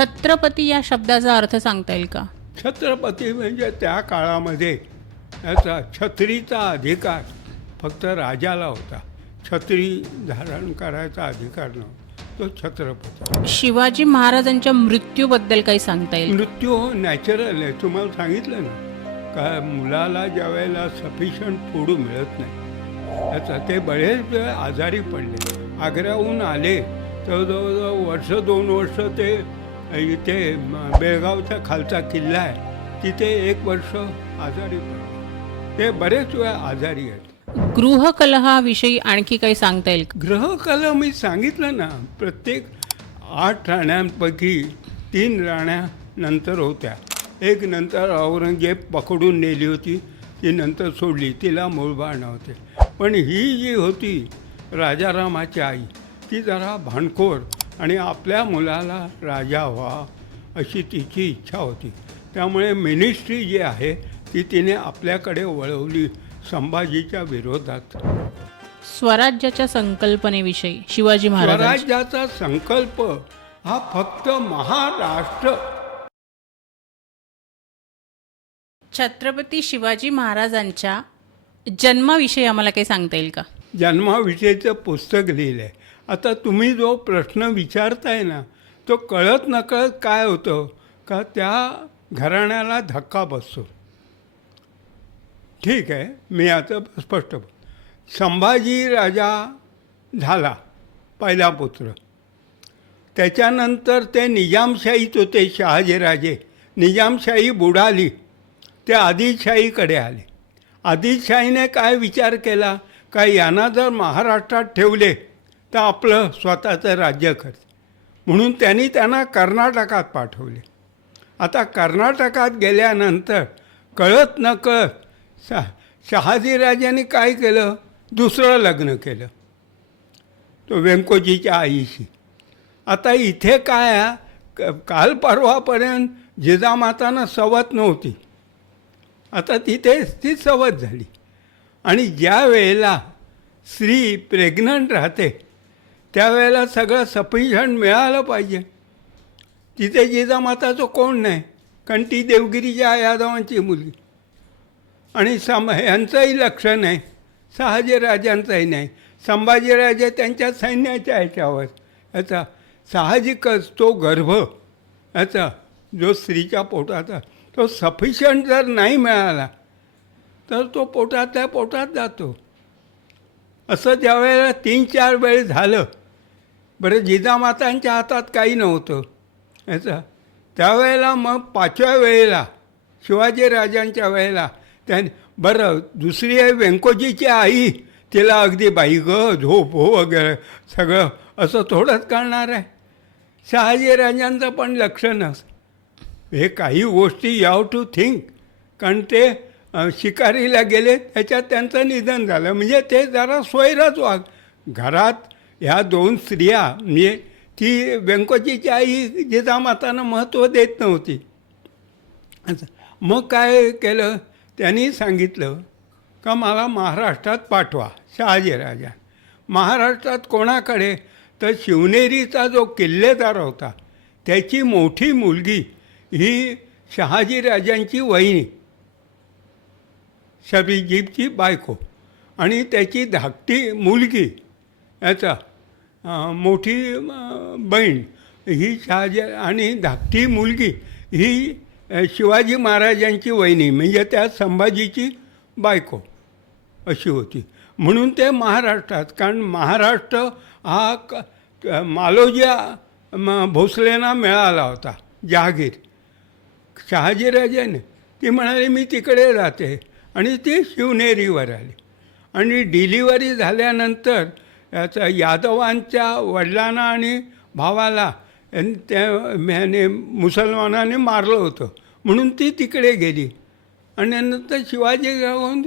छत्रपती या शब्दाचा अर्थ सांगता येईल का? छत्रपती म्हणजे त्या काळामध्ये याचा छत्रीचा अधिकार फक्त राजाला होता. छत्री धारण करायचा अधिकार नव्हता. तो छत्रपती. शिवाजी महाराजांच्या मृत्यूबद्दल काही सांगता येईल? मृत्यू नॅचरल आहे. तुम्हाला सांगितलं ना का मुलाला ज्या वेळेला सफिशियंट फूड मिळत नाही याचा ते बरेच वेळ आजारी पडले. आग्र्याहून आले तर जवळजवळ वर्ष 2 वर्ष ते इथे बेळगावचा खालचा किल्ला आहे तिथे 1 वर्ष आजारी पडले. ते बरेच वेळ आजारी आहेत. गृहकलहाविषयी आणखी काही सांगता येईल का? गृहकलह मी सांगितलं ना, प्रत्येक 8 राण्यांपैकी 3 राण्या नंतर होत्या. एक नंतर औरंगजेब पकडून नेली होती, ती नंतर सोडली, तिला मूळबाळ नव्हते. पण ही जी होती राजारामाची आई ती जरा भांडखोर आणि आपल्या मुलाला राजा व्हा अशी तिची इच्छा होती. त्यामुळे मिनिस्ट्री जी आहे ती तिने आपल्याकडे वळवली संभाजीच्या विरोधात. स्वराज्याच्या संकल्पनेविषयी शिवाजी महाराज. स्वराज्याचा संकल्प हा फक्त महाराष्ट्र. छत्रपती शिवाजी महाराजांच्या जन्माविषयी आम्हाला काही सांगता येईल का? जन्माविषयीचं पुस्तक लिहिलं आहे. आता तुम्ही जो प्रश्न विचारताय ना तो कळत नकळत काय होतं का त्या घराण्याला धक्का बसतो. ठीक आहे, मी आता स्पष्ट संभाजी राजा झाला पहिला पुत्र. त्याच्यानंतर ते निजामशाहीत होते शहाजीराजे. निजामशाही बुडाली, ते आदिलशाहीकडे आले. आदिलशाहीने काय विचार केला का यांना जर महाराष्ट्रात ठेवले तर आपलं स्वतःचं राज्य करते. म्हणून त्यांनी त्यांना कर्नाटकात पाठवले. आता कर्नाटकात गेल्यानंतर कळत नकळत शहाजीराजांनी काय केलं, दुसरं लग्न केलं तो व्यंकोजीच्या आईशी. आता इथे काय आहे, काल परवापर्यंत जिजामातांना सवत नव्हती, आता तिथे ती सवत झाली. आणि ज्या वेळेला स्त्री प्रेग्नंट राहते त्यावेळेला सगळं सफिशियंट मिळालं पाहिजे. तिथे जिजामाताचं कोण नाही, कारण ती देवगिरीच्या यादवांची मुलगी. आणि यांचंही लक्ष नाही, शहाजीराजांचंही नाही. संभाजीराजे त्यांच्या सैन्याच्या ह्याच्यावर याचा साहजिकच तो गर्भ याचा जो स्त्रीच्या पोटाचा तो सफिशियंट जर नाही मिळाला तर तो पोटातल्या पोटात जातो. असं ज्या वेळेला 3-4 वेळ झालं, बरं जिजामातांच्या हातात काही नव्हतं याचा, त्यावेळेला मग 5व्या वेळेला शिवाजीराजांच्या वेळेला त्याने बरं दुसरी आहे व्यंकोजीची आई, तिला अगदी बाई ग झोप हो वगैरे सगळं असं थोडंच करणार आहे. शहाजीराजांचं पण लक्ष नसतं. हे काही गोष्टी यू हॅव टू थिंक, कारण ते शिकारीला गेले त्याच्यात त्यांचं निधन झालं. म्हणजे ते जरा सोयरच वाग. घरात ह्या 2 स्त्रिया म्हणजे ती व्यंकोजीची आई जिजामातांना महत्त्व देत नव्हती. मग काय केलं, त्यांनी सांगितलं का मला महाराष्ट्रात पाठवा शहाजीराजा. महाराष्ट्रात कोणाकडे, तर शिवनेरीचा जो किल्लेदार होता त्याची मोठी मुलगी ही शहाजीराजांची वहिनी शबीजीची बायको आणि त्याची धाकटी मुलगी याचा मोठी बहीण ही शहाजी आणि धाकटी मुलगी ही शिवाजी महाराजांची वहिनी म्हणजे त्या संभाजीची बायको अशी होती. म्हणून ते महाराष्ट्रात, कारण महाराष्ट्र हा मालोजी भोसलेंना मिळाला होता जहागीर. शहाजीराजाने ती म्हणाली मी तिकडे जाते आणि ती शिवनेरीवर आली. आणि डिलिव्हरी झाल्यानंतर याचा यादवांच्या वडिलांना आणि भावाला त्याने मुसलमानाने मारलं होतं म्हणून ती तिकडे गेली. आणि नंतर शिवाजी गावाहून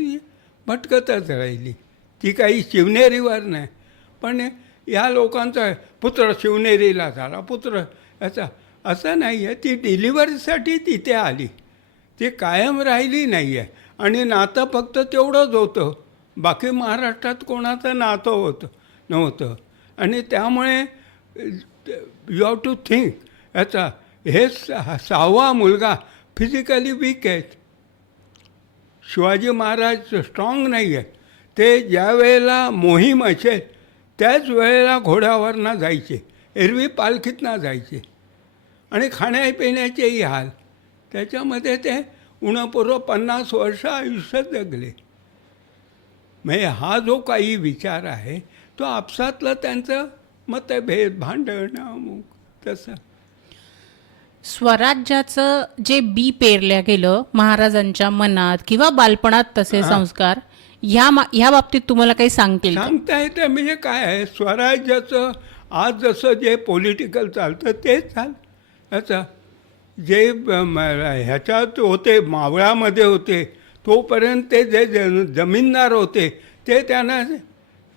भटकतच राहिली. ती काही शिवनेरीवर नाही, पण या लोकांचा पुत्र शिवनेरीला झाला पुत्र याचा असं नाही आहे. ती डिलिव्हरीसाठी तिथे आली, ती कायम राहिली नाही आहे. आणि नातं फक्त तेवढंच होतं, बाकी महाराष्ट्रात कोणाचं नातं नव्हतं. आणि त्यामुळे यू हॅव टू थिंक याचा हे सहावा मुलगा फिजिकली वीक आहेत. शिवाजी महाराज स्ट्रॉंग नाही आहेत. ते ज्या वेळेला मोहीम असेल त्याच वेळेला घोड्यावरनं जायचे, एरवी पालखीतनं जायचे. आणि खाण्यापिण्याचेही हाल. त्याच्यामध्ये ते उणपूर्व 50 वर्ष आयुष्य जगले. म्हणजे हा जो काही विचार आहे तो आपसातलं त्यांचं मतभेद, भांडण, अमुक तसं. स्वराज्याचं जे बी पेरल्या गेलं महाराजांच्या मनात किंवा बालपणात तसे संस्कार, ह्या बाबतीत तुम्हाला काही सांगतील का? सांगता येतं. म्हणजे काय आहे, स्वराज्याचं आज जसं जे पॉलिटिकल चालतं तेच चाल ह्याचं जे ह्याच्यात होते, मावळामध्ये होते तोपर्यंत ते जे जमीनदार होते ते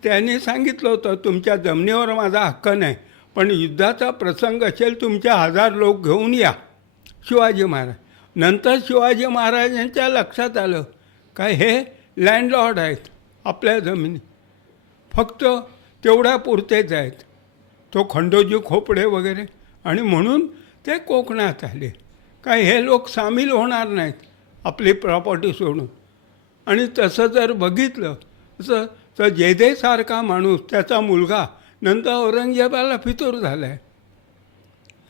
त्यांनी सांगितलं होतं तुमच्या जमिनीवर माझा हक्क नाही, पण युद्धाचा प्रसंग असेल तुमचे 1000 लोक घेऊन या. शिवाजी महाराज नंतर शिवाजी महाराजांच्या लक्षात आलं काय हे लँडलॉर्ड आहेत, आपल्या जमिनी फक्त तेवढ्या पुरतेच आहेत, तो खंडोजी खोपडे वगैरे, आणि म्हणून ते कोकणात आले. काय हे लोक सामील होणार नाहीत आपली प्रॉपर्टी सोडून. आणि तसं जर बघितलं तर जयदेवसारखा माणूस, त्याचा मुलगा नंतर औरंगजेबाला फितूर झाला आहे.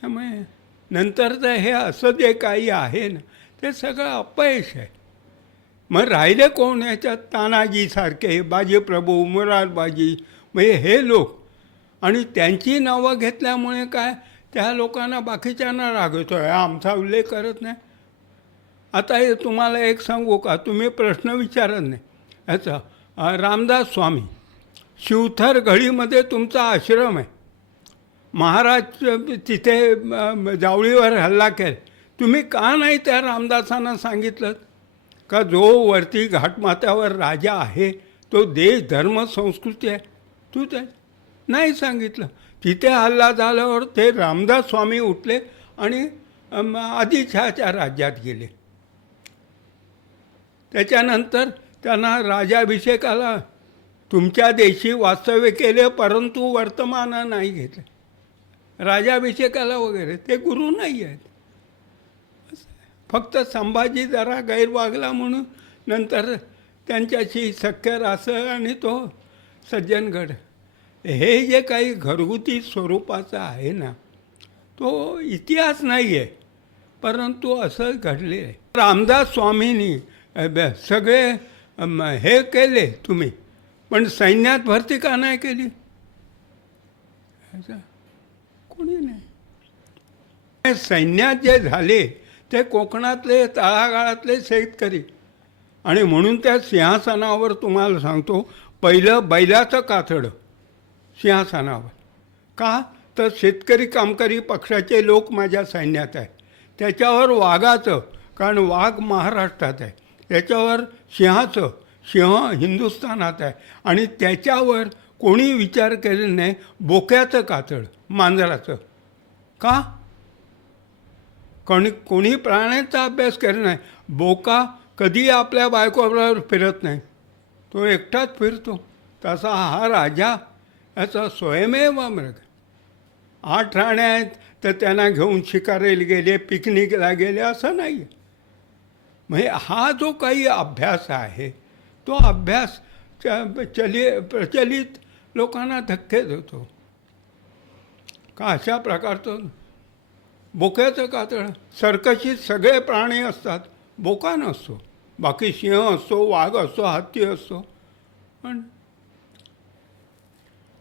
त्यामुळे नंतरचं हे असं जे काही आहे ना ते सगळं अपयश आहे. मग राहिले कोण याच्यात? तानाजीसारखे, बाजीप्रभू, मुरारबाजी, म्हणजे हे लोक. आणि त्यांची नावं घेतल्यामुळे काय त्या लोकांना बाकीच्यांना राग येतो, आमचा उल्लेख करत नाही. आता हे तुम्हाला एक सांगू का, तुम्ही प्रश्न विचारत नाही ह्याचा. रामदास स्वामी, शिवथर घळीमध्ये तुमचा आश्रम आहे. महाराज तिथे जावळीवर हल्ला केला, तुम्ही का नाही त्या रामदासांना सांगितलं का जो वरती घाटमाथ्यावर राजा आहे तो देश, धर्म, संस्कृती आहे, तू ते नाही सांगितलं. तिथे हल्ला झाल्यावर ते रामदास स्वामी उठले आणि आदिलशहाच्या राज्यात गेले. त्याच्यानंतर त्यांना राजाभिषेकाला तुमच्या देशी वास्तव्य केले, परंतु वर्तमान नाही घेतलं. राजाभिषेकाला वगैरे ते गुरु नाही आहेत. फक्त संभाजी जरा गैरवागला म्हणून नंतर त्यांच्याशी सख्य रासं आणि तो सज्जनगड. हे जे काही घरगुती स्वरूपाचं आहे ना तो इतिहास नाही आहे, परंतु असं घडले आहे. रामदास स्वामींनी सगळे हे केले तुम्ही, पण सैन्यात भरती का नाही केली? कोणी नाही. सैन्यात जे झाले ते कोकणातले तळागाळातले शेतकरी. आणि म्हणून त्या सिंहासनावर तुम्हाला सांगतो, पहिलं बैलाचं कातडं सिंहासनावर. का तर शेतकरी कामकरी पक्षाचे लोक माझ्या सैन्यात आहे. त्याच्यावर वाघाचं, कारण वाघ महाराष्ट्रात आहे, त्याच्यावर सिंहाचं, सिंह हिंदुस्थानात आहे. आणि त्याच्यावर कोणी विचार केलेला नाही बोक्याचं कातड, मांजराचं. का? कोणी प्राण्यांचा अभ्यास केला नाही. बोका कधी आपल्या बायकोबरोबर फिरत नाही, तो एकटाच फिरतो. तसा हा राजा याचा स्वयमेव मृग. 8 राण्या आहेत तर त्यांना घेऊन शिकारीला गेले, पिकनिकला गेले, असं नाही. म्हणजे हा जो काही अभ्यास आहे तो अभ्यास प्रचलित लोकांना धक्के देतो. का अशा प्रकारचं बोक्याचं कातड, सर्कशीत सगळे प्राणी असतात, बोका नसतो. बाकी सिंह असतो, वाघ असतो, हत्ती असतो. पण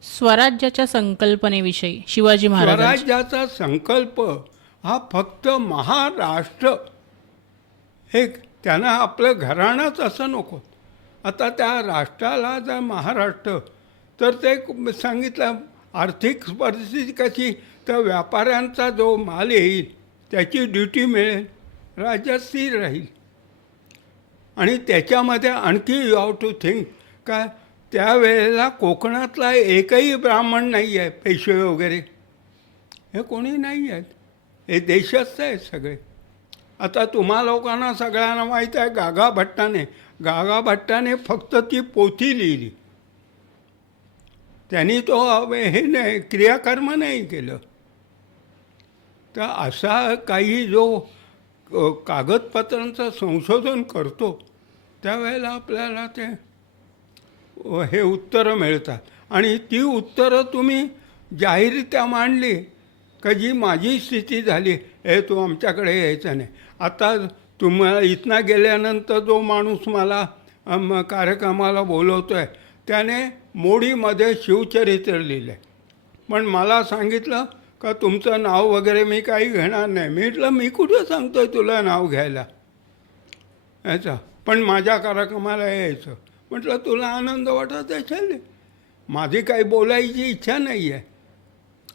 स्वराज्याच्या संकल्पनेविषयी शिवाजी महाराज, स्वराज्याचा संकल्प हा फक्त महाराष्ट्र, हे त्यांना आपलं घराणंच असं नको. आता त्या राष्ट्राला जर महाराष्ट्र, तर ते सांगितलं आर्थिक परिस्थिती कशी, तर व्यापाऱ्यांचा जो माल येईल त्याची ड्युटी मिळेल, राज्य स्थिर राहील. आणि त्याच्यामध्ये आणखी यू हॅव टू थिंक काय त्यावेळेला कोकणातला एकही ब्राह्मण नाही आहे, पेशवे वगैरे हे कोणी नाही आहेत, हे देशस्थ आहेत सगळे. आता तुम्हा लोकांना सगळ्यांना माहीत आहे गागा भट्टाने फक्त ती पोथी लिहिली, त्यांनी तो हे नाही क्रियाकर्म नाही केलं. तर असा काही जो कागदपत्रांचं संशोधन करतो त्यावेळेला आपल्याला ते हे उत्तरं मिळतात. आणि ती उत्तरं तुम्ही जाहीररित्या मांडली का जी माझी स्थिती झाली, हे तू आमच्याकडे यायचं नाही. आता तुम्हाला इथनं गेल्यानंतर जो माणूस मला कार्यक्रमाला बोलवतो आहे त्याने मोडीमध्ये शिवचरित्र लिहिलं आहे, पण मला सांगितलं का तुमचं नाव वगैरे मी काही घेणार नाही. मी म्हटलं मी कुठं सांगतो आहे तुला नाव घ्यायला याचा, पण माझ्या कार्यक्रमाला यायचं. म्हटलं तुला आनंद वाटत असेल, माझी काही बोलायची इच्छा नाही आहे.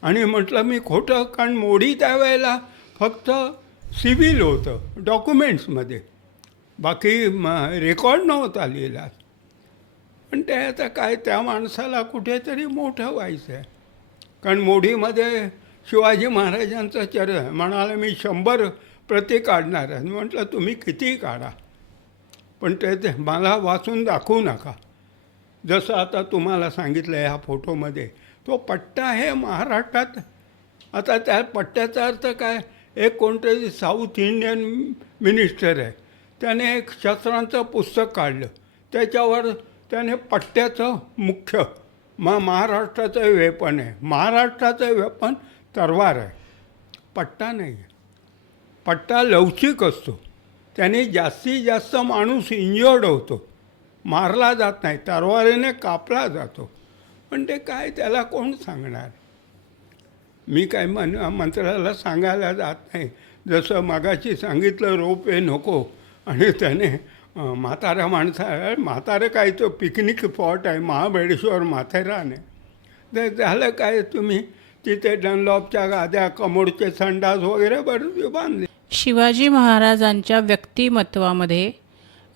आणि म्हटलं मी खोटं, कारण मोडी त्यावेळेला फक्त सिव्हिल होतं डॉक्युमेंट्समध्ये, बाकी रेकॉर्ड नव्हता लिहिला. पण ते आता काय त्या माणसाला कुठेतरी मोठं व्हायचं आहे, कारण मोडीमध्ये शिवाजी महाराजांचं चरित्र म्हणाले मी 100 प्रती काढणार आहे. म्हटलं तुम्ही कितीही काढा, पण ते मला वाचून दाखवू नका. जसं आता तुम्हाला सांगितलं ह्या फोटोमध्ये तो पट्टा हे महाराष्ट्रात. आता त्या पट्ट्याचा अर्थ काय, एक कोणतरी साऊथ इंडियन मिनिस्टर आहे, त्याने एक शस्त्रांचं पुस्तक काढलं, त्याच्यावर त्याने पट्ट्याचं मुख्य महाराष्ट्राचं वेपन आहे, महाराष्ट्राचं वेपन तलवार आहे, पट्टा नाही आहे. पट्टा लवचिक असतो, त्याने जास्तीत जास्त माणूस इंजर्ड होतो, मारला जात नाही, तलवारीने कापला जातो. पण ते काय त्याला कोण सांगणार. मी काय मंत्र्याला सांगायला जात नाही. जसं मगाशी सांगितलं रोपवे नको, आणि त्याने म्हाताऱ्या म्हातारं काय तो पिकनिक स्पॉट आहे महाबळेश्वर माथेरान आहे, तर झालं काय तुम्ही तिथे डनलॉपच्या गाद्या कमोडचे संडास वगैरे बरेच बांधले. शिवाजी महाराजांच्या व्यक्तिमत्वामध्ये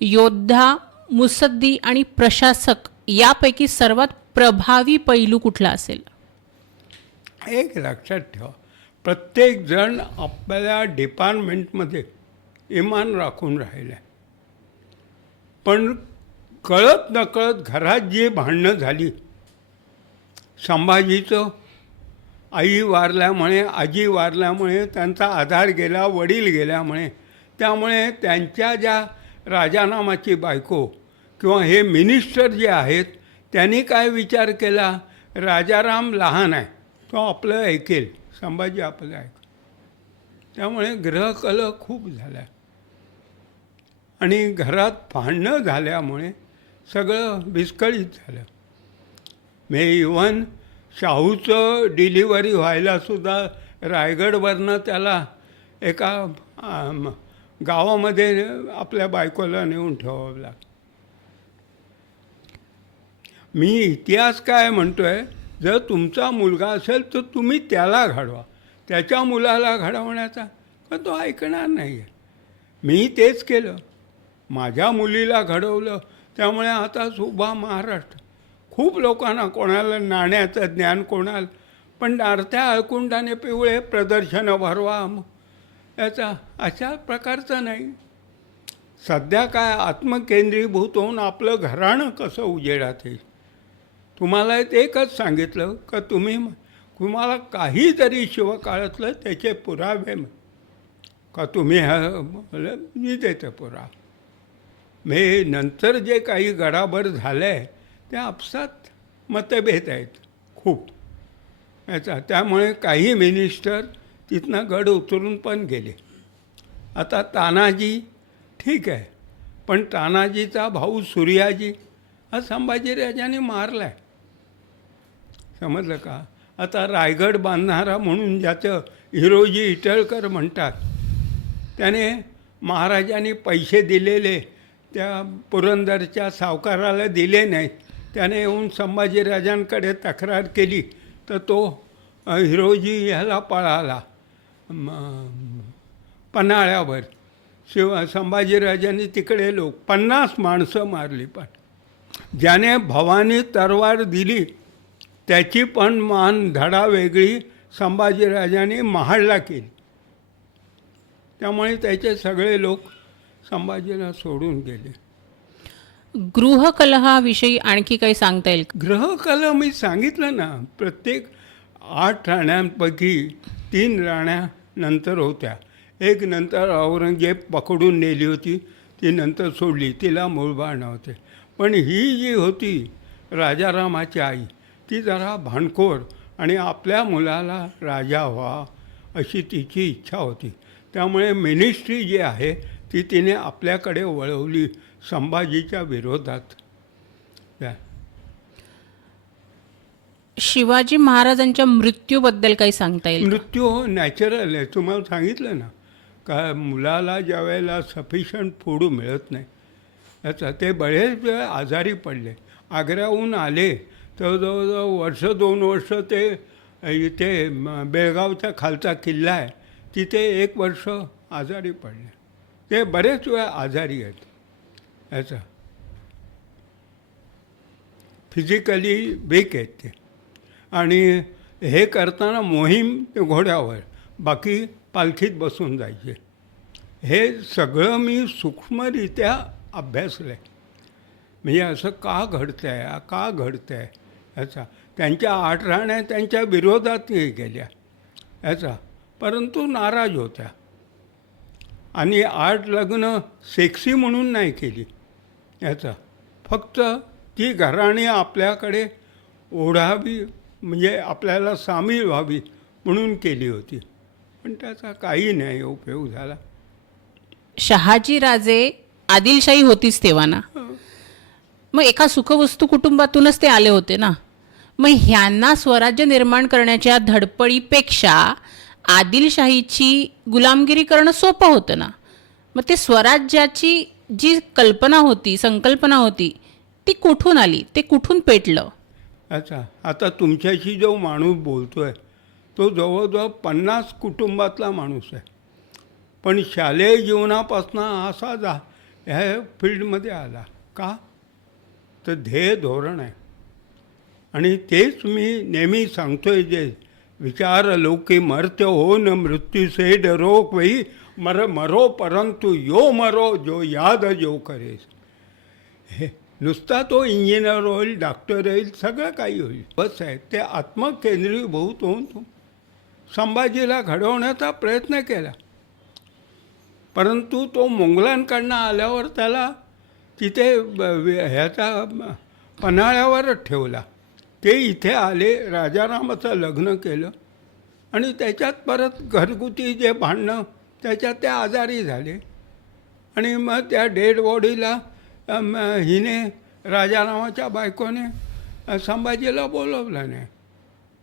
योद्धा, मुत्सद्दी आणि प्रशासक यापैकी सर्वात प्रभावी पैलू कुठला असेल? एक लक्षात ठेवा, प्रत्येकजण आपल्या डिपार्टमेंटमध्ये इमान राखून राहिलं आहे, पण कळत नकळत घरात जी भांडणं झाली, संभाजीचं आई वारल्यामुळे, आजी वारल्यामुळे, त्यांचा आधार गेला, वडील गेल्यामुळे, त्यामुळे त्यांच्या ज्या राजानामाची बायको किंवा हे मिनिस्टर जे आहेत त्यांनी काय विचार केला, राजाराम लहान आहे, तो आपलं ऐकेल, संभाजी आपलं ऐक. त्यामुळे ग्रहकलह खूप झाला आणि घरात भांडणं झाल्यामुळे सगळं विस्कळीत झालं. मे इव्हन शाहूचं डिलिव्हरी व्हायलासुद्धा रायगडवरनं त्याला एका गावामध्ये आपल्या बायकोला नेऊन ठेवावं लागलं. मी इतिहास काय म्हणतो आहे, जर तुमचा मुलगा असेल तर तुम्ही त्याला घडवा, त्याच्या मुलाला घडवण्याचा तर तो ऐकणार नाही आहे. मी तेच केलं, माझ्या मुलीला घडवलं. त्यामुळे आता सुभा महाराष्ट्र खूप लोकांना, कोणाला नाण्याचं ज्ञान, कोणाला पण अर्थ्या अळकुंडाने पिवळे प्रदर्शनं भरवा, याचा अशा प्रकारचं नाही. सध्या काय आत्मकेंद्रीभूत होऊन आपलं घराणं कसं उजेडात येईल. तुम्हाला एकच सांगितलं का तुम्हाला काही जरी शिवकाळातलं त्याचे पुरावे का तुम्ही मी देतं पुरावा. मी नंतर जे काही गडाभर झालं आहे त्या आपसात मतभेद आहेत खूप याचा. त्यामुळे काही मिनिस्टर तिथनं गड उतरून पण गेले. आता तानाजी ठीक आहे, पण तानाजीचा भाऊ सूर्याजी हा संभाजीराजाने मारला आहे, समजलं का. आता रायगड बांधणारा म्हणून ज्याचं हिरोजी इटळकर म्हणतात, त्याने महाराजांनी पैसे दिलेले त्या पुरंदरच्या सावकाराला दिले नाहीत. त्याने येऊन संभाजीराजांकडे तक्रार केली तर तो हिरोजी ह्याला पळाला पन्हाळ्यावर. संभाजीराजांनी तिकडे 50 माणसं मारली. पण ज्याने भवानी तलवार दिली त्याची पण मान धडा वेगळी संभाजीराजांनी महाडला केली. त्यामुळे त्याचे सगळे लोक संभाजीला सोडून गेले. गृहकलहाविषयी आणखी काही सांगता येईल? गृहकलह मी सांगितलं ना, प्रत्येक 8 राण्यांपैकी 3 राण्या नंतर होत्या. एक नंतर औरंगजेब पकडून नेली होती, ती नंतर सोडली, तिला मूळबाळ नव्हते. पण ही जी होती राजारामाची आई, ती जरा भांडखोर आणि आपल्या मुलाला राजा व्हा अशी तिची इच्छा होती. त्यामुळे मिनिस्ट्री जी आहे ती तिने आपल्याकडे वळवली संभाजीच्या विरोधात. त्या शिवाजी महाराजांच्या मृत्यूबद्दल काही सांगता येईल का? मृत्यू हो नॅचरल आहे. तुम्हाला सांगितलं ना का मुलाला ज्या वेळेला सफिशियंट फूड मिळत नाही याचा ते बरेच वेळ आजारी पडले. आग्र्याहून आले तर जवळजवळ वर्ष 2 वर्ष ते इथे बेळगावचा खालचा किल्ला आहे तिथे 1 वर्ष आजारी पडले. ते बरेच वेळ आजारी आहेत याचा. फिजिकली वीक आहेत ते. आणि हे करताना मोहीम ते घोड्यावर, बाकी पालखीत बसून जायचे. हे सगळं मी सूक्ष्मरित्या अभ्यासलं आहे. म्हणजे असं का घडतं आहे, का घडतं आहे याचा. त्यांच्या 8 राण्या त्यांच्या विरोधात गेल्या याचा, परंतु नाराज होत्या. आणि 8 लग्न सेक्सी म्हणून नाही केली याचा, फक्त ती घराणी आपल्याकडे ओढावी म्हणजे आपल्याला सामील व्हावी म्हणून केली होती. पण त्याचा काही नाही उपयोग झाला. शहाजी राजे आदिलशाही होतीच तेव्हा ना. मग एका सुखवस्तू कुटुंबातूनच ते आले होते ना. मग ह्यांना स्वराज्य निर्माण करण्याच्या धडपडीपेक्षा आदिलशाहीची गुलामगिरी करणं सोपं होतं ना. मग ते स्वराज्याची जी कल्पना होती, संकल्पना होती, ती कुठून आली, ते कुठून पेटलं? अच्छा, आता तुमच्याशी जो माणूस बोलतो आहे तो जवळजवळ 50 कुटुंबातला माणूस आहे. पण शालेय जीवनापासून असा ह्या फील्डमध्ये आला का, तर ध्येय धोरण आहे. आणि तेच मी नेहमी सांगतो आहे, जे विचार लोके मर्त्य हो न मृत्यू से डरो वही मरो परंतु यो मरो जो याद जो करे. हे नुसता तो इंजिनियर होईल, डॉक्टर होईल, सगळं काही होईल, बस आहे. ते आत्मकेंद्रीभूत होऊन तो संभाजीला घडवण्याचा प्रयत्न केला. परंतु तो मोंगलांकडनं आल्यावर त्याला तिथे ह्याचा पन्हाळ्यावरच ठेवला. ते इथे आले, राजारामाचं लग्न केलं आणि त्याच्यात परत घरगुती जे भांडणं त्याच्यात ते आजारी झाले. आणि मग त्या डेड बॉडीला हिने राजारामाच्या बायकोने संभाजीला बोलवलं नाही.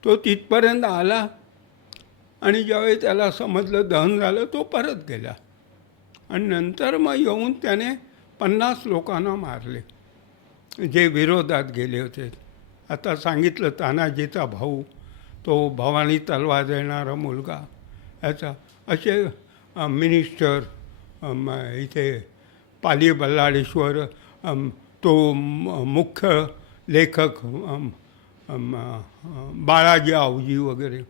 तो तिथपर्यंत आला आणि ज्यावेळी त्याला समजलं दहन झालं तो परत गेला. आणि नंतर मग येऊन त्याने 50 लोकांना मारले जे विरोधात गेले होते. आता सांगितलं तानाजीचा भाऊ, तो भवानी तलवार देणारा मुलगा याचा, असे मिनिस्टर, इथे पाली बल्लाळेश्वर, तो मुख्य लेखक बाळाजी आवजी वगैरे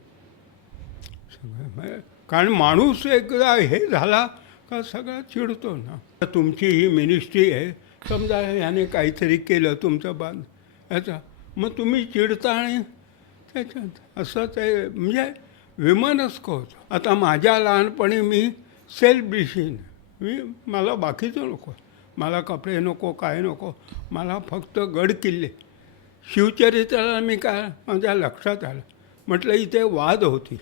सगळं. कारण माणूस एकदा हे झाला का सगळा चिडतो ना. तुमची ही मिनिस्ट्री आहे, समजा याने काहीतरी केलं तुमचं बांध याचा, मग तुम्ही चिडता आणि त्याच्यात असं ते म्हणजे विमनस्क होतं. आता माझ्या लहानपणी मी सेल्फ डिसिजन, मला बाकीचं नको, मला कपडे नको, काय नको, मला फक्त गड किल्ले. शिवचरित्राला मी काय माझ्या लक्षात आलं, म्हटलं इथे वाद होती.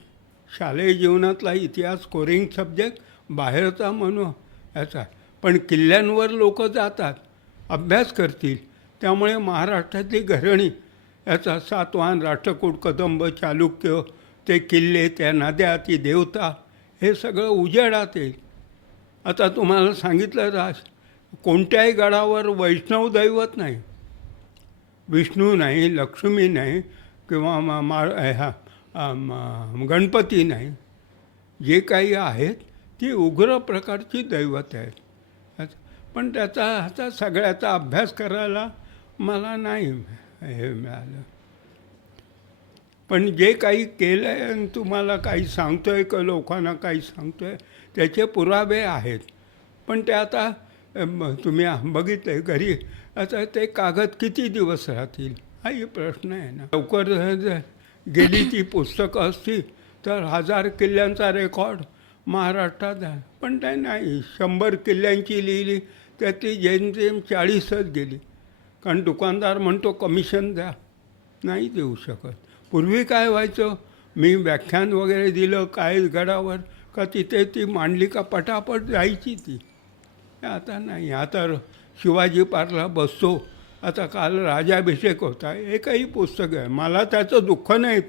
शालेय जीवनातला इतिहास स्कोरिंग सब्जेक्ट बाहेरचा म्हणून याचा, पण किल्ल्यांवर लोक जातात, अभ्यास करतील. त्यामुळे महाराष्ट्रातली घराणी याचा सातवाहन, राष्ट्रकूट, कदंब, चालुक्य, ते किल्ले, त्या नद्या, ती देवता, हे सगळं उजेडात येईल. आता तुम्हाला सांगितलं कोणत्याही गडावर वैष्णव दैवत नाही, विष्णू नाही, लक्ष्मी नाही, किंवा गणपती नाही. जे काही आहेत ती उग्र प्रकारची दैवत आहेत. पण ह्याचा सगळ्याचा अभ्यास करायला मला नाही हे मिळालं. पण जे काही केलं आहे आणि तुम्हाला काही सांगतो आहे का लोकांना काही सांगतो आहे त्याचे पुरावे आहेत. पण ते आता तुम्ही बघितलं आहे घरी, आता ते कागद किती दिवस राहतील हाही प्रश्न आहे ना. लवकर गेली ती पुस्तकं असती तर 1000 किल्ल्यांचा रेकॉर्ड महाराष्ट्रात आहे. पण ते नाही, 100 किल्ल्यांची लिहिली तर ती जेमतेम 40च गेली. कारण दुकानदार म्हणतो कमिशन द्या, नाही देऊ शकत. पूर्वी काय व्हायचं, मी व्याख्यान वगैरे दिलं काय गडावर का तिथे ती मांडली का पटापट जायची ती. आता नाही. आता शिवाजी पार्कला बसतो. आता काल राजाभिषेक होता, एकही पुस्तक आहे. मला त्याचं दुःख नाही,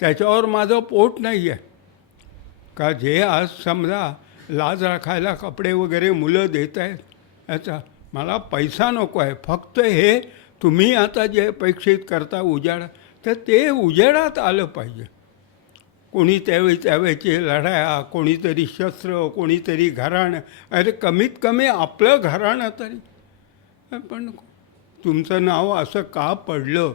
त्याच्यावर माझं पोट नाही आहे का. जे आज समजा लाज राखायला कपडे वगैरे मुलं देत आहेत, याचा मला पैसा नको आहे. फक्त हे तुम्ही आता जे अपेक्षित करता उजाड, तर ते उजेडात आलं पाहिजे. कोणी त्यावेळची लढाया, कोणीतरी शस्त्र, कोणीतरी घराणं. अरे कमीत कमी आपलं घराणं तरी. पण तुमचं नाव असं का पडलं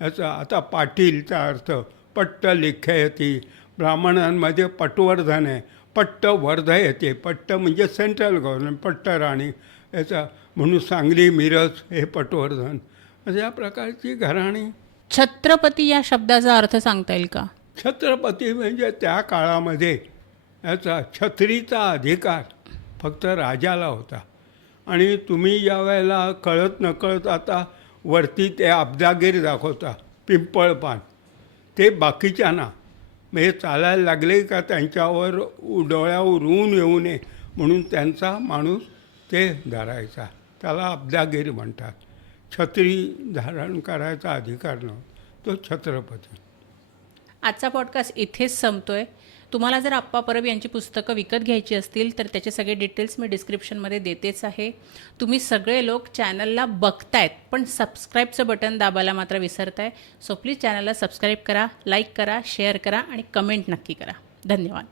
याचा आता पाटीलचा अर्थ पट्ट लिख्ययती. ब्राह्मणांमध्ये पटवर्धन आहे, पट्ट वर्धयते. पट्ट म्हणजे सेंट्रल गव्हर्नमेंट, पट्ट राणी याचा म्हणून सांगली मिरज हे पटवर्धन. अशा प्रकारची घराणी. छत्रपती या शब्दाचा अर्थ सांगता येईल का? छत्रपती म्हणजे त्या काळामध्ये याचा छत्रीचा अधिकार फक्त राजाला होता. आणि तुम्ही ज्या वेळेला कळत नकळत आता वरती ते अब्दागीर दाखवता, पिंपळपान, ते बाकीच्यांना म्हणजे चालायला लागले का त्यांच्यावर डोळ्यावर ऊन येऊ नये म्हणून त्यांचा माणूस ते धरायचा. त्याला अब्दागीर म्हणतात. छत्री धारण करायचा अधिकार नव्हता, तो छत्रपती. आजचा पॉडकास्ट इथेच संपतोय. तुम्हाला जर आप्पा परब यांची पुस्तकं विकत घ्यायची असतील तर त्याचे सगळे डिटेल्स मी डिस्क्रिप्शनमध्ये देतेच आहे. तुम्ही सगळे लोक चॅनलला बघतायत पण सबस्क्राईबचं बटन दाबायला मात्र विसरताय. सो प्लीज चॅनलला सबस्क्राईब करा, लाईक करा, शेअर करा आणि कमेंट नक्की करा. धन्यवाद.